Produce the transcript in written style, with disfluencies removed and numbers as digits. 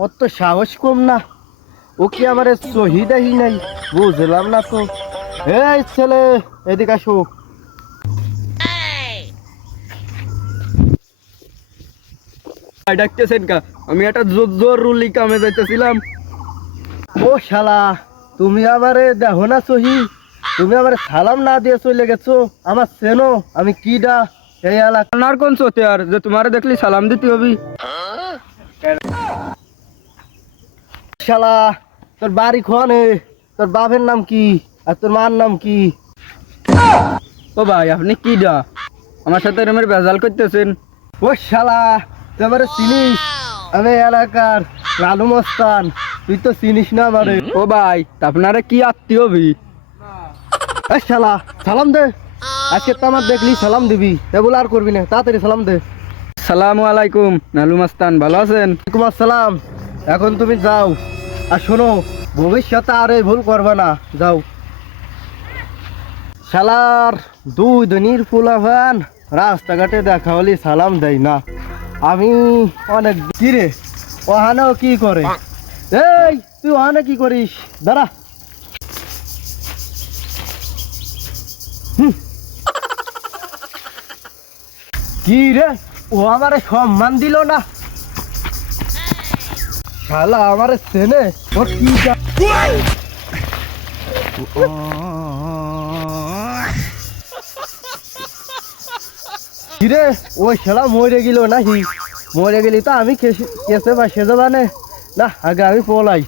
ওর তো সাহস কম না। ও কি আমার শহীদাহি নাই, বুঝলাম না তো। এই ছেলে, এদিকে আসো। ডাকতেছেন কা? আমি একটা জরুরি কামে যাইতেছিলাম। ও শালা, তুমি আমারে দেখো না সহি? তুমি আমারে সালাম না দিয়ে চলে গেছো। আমার চেনো আমি কিডা এই এলাকা? আপনার কোন চোতে আর যে তোমারে দেখলি সালাম দিতে হবে? শালা, তোর বাড়ি খোয়ানে, তোর বাপের নাম কি আর তোর মার নাম কি? ও ভাই, আপনি কি ডা আমার সাথে এরমের বেজাল করতেছেন? ও শালা, তুই আমারে চিনিস? আমি এই এলাকার লালু মস্তান। তুই তো চিনিস না আমারে। ও ভাই, তা আপনারা কি আত্মীয় হবি? এই শালা, সালাম দে। আজকে তো আমার দেখলি সালাম দিবি, এগুলো আর করবি না, তাড়াতাড়ি সালাম দে। সালামু আলাইকুম নালু মাস্তান, ভালো আছেন? ওয়ালাইকুম আসসালাম। এখন তুমি যাও, আর শোনো, ভবিষ্যতে আর এই ভুল করবে না। যাও। শালার দুই দিনের পোলাভান রাস্তাঘাটে দেখা হলি সালাম দেয় না। আমি অনেক কিরে, ওহানেও কি করে? এই তুই ওহানে কি করিস? দাঁড়া। কি রে, ও আমারে সম্মান দিল না? শালা আমারে চেনে? ওর কি কিরে, ওই শালা মরে গেল নাকি? মরে গেলি তো আমি কেসে বা সেজে বানে না, আগে আমি পলাই।